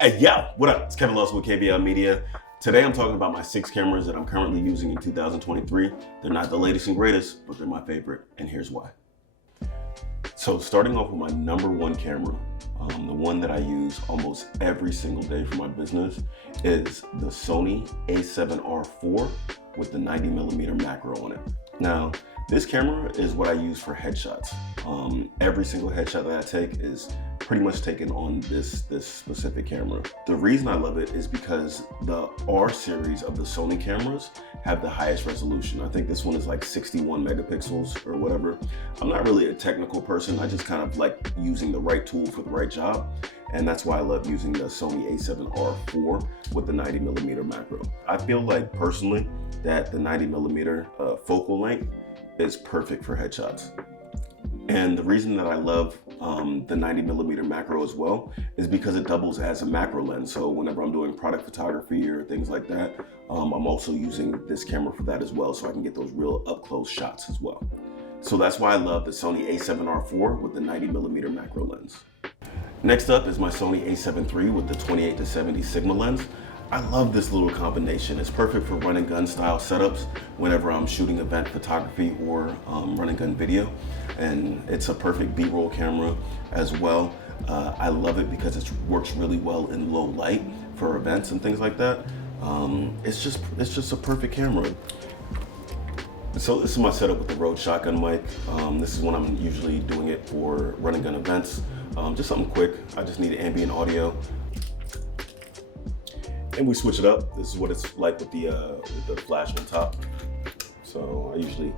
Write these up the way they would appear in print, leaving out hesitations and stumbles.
Hey, yo, what up? It's Kevin with KVLmedia. Today I'm talking about my 6 cameras that I'm currently using in 2023. They're not the latest and greatest, but they're my favorite, and here's why. So starting off with my #1 camera, the one that I use almost every single day for my business, is the Sony A7R IV with the 90mm macro on it. Now, this camera is what I use for headshots. Every single headshot that I take is pretty much taken on this specific camera. The reason I love it is because the R series of the Sony cameras have the highest resolution. I think this one is like 61 megapixels or whatever. I'm not really a technical person. I just kind of like using the right tool for the right job. And that's why I love using the Sony A7R IV with the 90mm macro. I feel like personally that the 90mm focal length is perfect for headshots. And the reason that I love the 90mm macro as well is because it doubles as a macro lens. So whenever I'm doing product photography or things like that, I'm also using this camera for that as well, so I can get those real up close shots as well. So that's why I love the Sony A7R IV with the 90mm macro lens. Next up is my Sony A7 III with the 28-70 Sigma lens. I love this little combination. It's perfect for run and gun style setups whenever I'm shooting event photography or run and gun video. And it's a perfect B-roll camera as well. I love it because it works really well in low light for events and things like that. It's just a perfect camera. So this is my setup with the Rode shotgun mic. This is when I'm usually doing it for run and gun events. Just something quick. I just need ambient audio. And we switch it up. This is what it's like with the flash on top. So I usually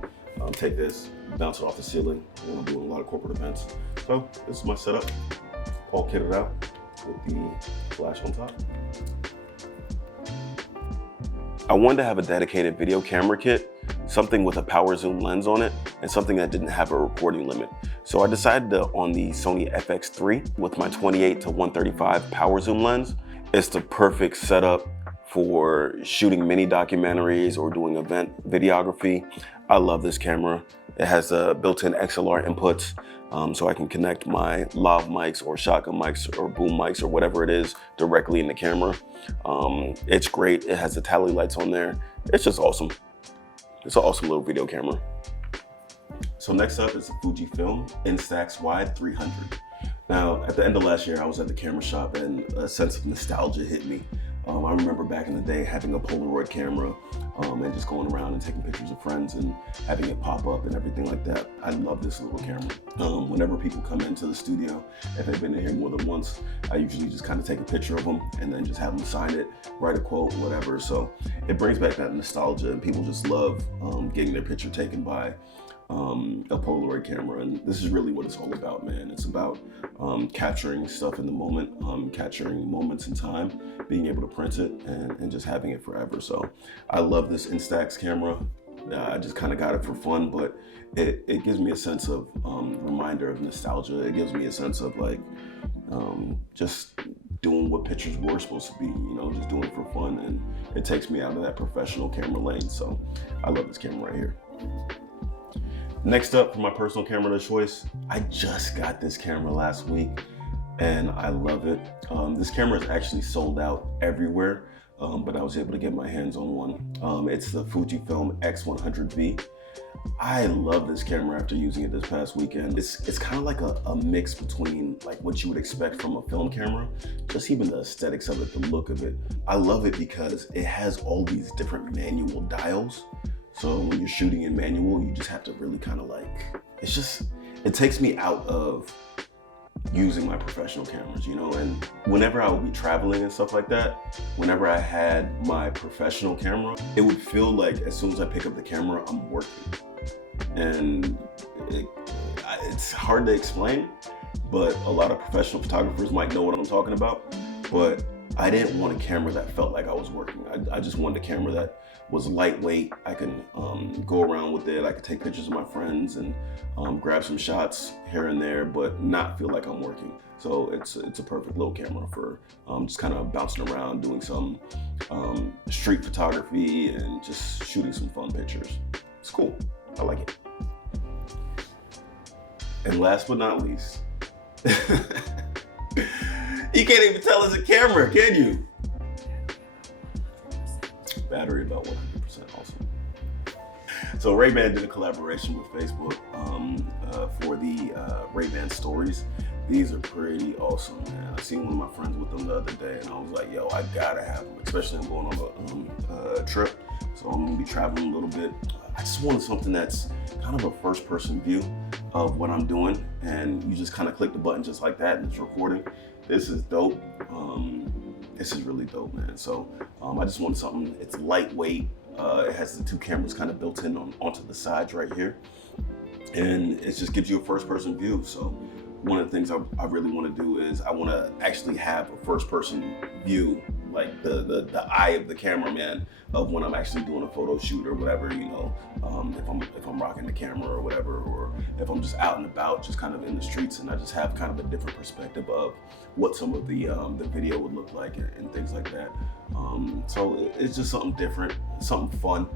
take this, bounce it off the ceiling when I'm doing a lot of corporate events. So this is my setup, all kitted out with the flash on top. I wanted to have a dedicated video camera kit, something with a power zoom lens on it, and something that didn't have a recording limit. So I decided on the Sony FX3 with my 28-135 power zoom lens. It's the perfect setup for shooting mini documentaries or doing event videography. I love this camera. It has built-in XLR inputs, so I can connect my lav mics or shotgun mics or boom mics or whatever it is directly in the camera. It's great. It has the tally lights on there. It's just awesome. It's an awesome little video camera. So next up is the Fujifilm Instax wide 300. Now, at the end of last year, I was at the camera shop and a sense of nostalgia hit me. I remember back in the day having a Polaroid camera and just going around and taking pictures of friends and having it pop up and everything like that. I love this little camera. Whenever people come into the studio, if they've been in here more than once, I usually just kind of take a picture of them and then just have them sign it, write a quote, whatever. So it brings back that nostalgia, and people just love getting their picture taken by a Polaroid camera. And this is really what it's all about, man. It's about capturing stuff in the moment, capturing moments in time, being able to print it and just having it forever. So I love this Instax camera. I just kind of got it for fun, but it gives me a sense of reminder of nostalgia. It gives me a sense of like just doing what pictures were supposed to be, you know, just doing it for fun, and it takes me out of that professional camera lane. So I love this camera right here. Next up, for my personal camera of choice, I just got this camera last week and I love it. This camera is actually sold out everywhere, but I was able to get my hands on one. It's the Fujifilm X100V. I love this camera after using it this past weekend. It's kind of like a mix between like what you would expect from a film camera, just even the aesthetics of it, the look of it. I love it because it has all these different manual dials. So when you're shooting in manual, you just have to really kind of like, it takes me out of using my professional cameras, you know? And whenever I would be traveling and stuff like that, whenever I had my professional camera, it would feel like as soon as I pick up the camera, I'm working. And it's hard to explain, but a lot of professional photographers might know what I'm talking about. But I didn't want a camera that felt like I was working. I just wanted a camera that was lightweight. I can go around with it. I could take pictures of my friends and grab some shots here and there, but not feel like I'm working. So it's a perfect little camera for just kind of bouncing around, doing some street photography and just shooting some fun pictures. It's cool. I like it. And last but not least, You can't even tell it's a camera, can you? Battery about 100% also. So RayBan did a collaboration with Facebook for the RayBan Stories. These are pretty awesome, man. I seen one of my friends with them the other day, and I was like, yo, I gotta have them, especially I'm going on a trip. So I'm gonna be traveling a little bit. I just wanted something that's kind of a first-person view of what I'm doing, and you just kind of click the button just like that, and it's recording. This is dope. This is really dope, man. So I just wanted something. It's lightweight. It has the two cameras kind of built in onto the sides right here, and it just gives you a first-person view. So one of the things I really want to do is I want to actually have a first-person view, like the eye of the cameraman of when I'm actually doing a photo shoot or whatever, you know, if I'm rocking the camera or whatever, or if I'm just out and about, just kind of in the streets, and I just have kind of a different perspective of what some of the video would look like and things like that. So it's just something different, something fun.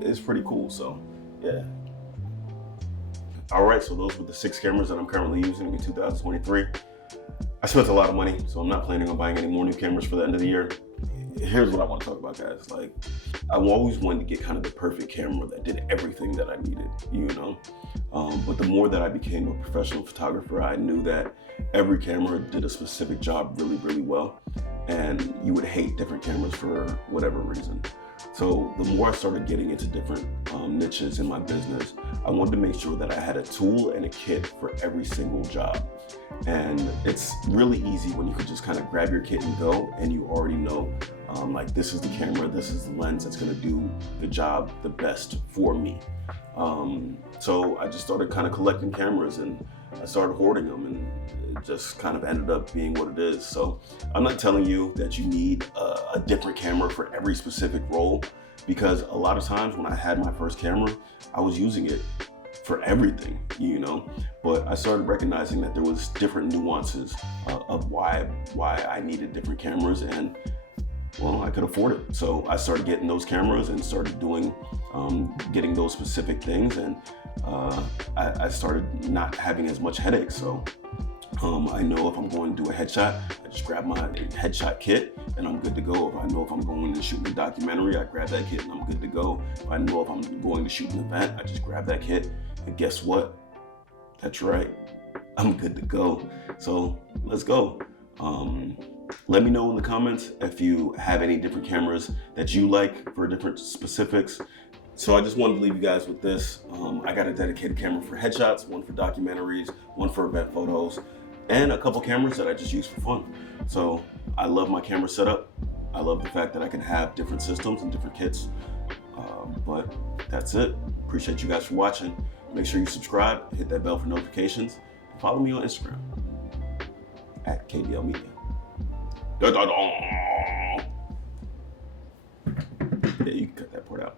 It's pretty cool. So yeah. All right, so those were the 6 cameras that I'm currently using in 2023. I spent a lot of money, so I'm not planning on buying any more new cameras for the end of the year. Here's what I want to talk about, guys. Like, I always wanted to get kind of the perfect camera that did everything that I needed, you know? But the more that I became a professional photographer, I knew that every camera did a specific job really, really well, and you would hate different cameras for whatever reason. So the more I started getting into different niches in my business, I wanted to make sure that I had a tool and a kit for every single job. And it's really easy when you could just kind of grab your kit and go, and you already know, like, this is the camera, this is the lens that's gonna do the job the best for me. So I just started kind of collecting cameras, and I started hoarding them, and it just kind of ended up being what it is. So I'm not telling you that you need a different camera for every specific role, because a lot of times when I had my first camera, I was using it for everything, you know? But I started recognizing that there was different nuances of why I needed different cameras, and well, I could afford it. So I started getting those cameras and started doing, getting those specific things, and I started not having as much headache. So I know if I'm going to do a headshot, I just grab my headshot kit and I'm good to go. If I know if I'm going to shoot a documentary, I grab that kit and I'm good to go. If I know if I'm going to shoot an event, I just grab that kit, and guess what? That's right, I'm good to go. So let's go. Let me know in the comments if you have any different cameras that you like for different specifics. So I just wanted to leave you guys with this. I got a dedicated camera for headshots, one for documentaries, one for event photos, and a couple cameras that I just use for fun. So I love my camera setup. I love the fact that I can have different systems and different kits. But that's it. Appreciate you guys for watching. Make sure you subscribe, hit that bell for notifications, and follow me on Instagram at KVLmedia. Yeah, you can cut that part out.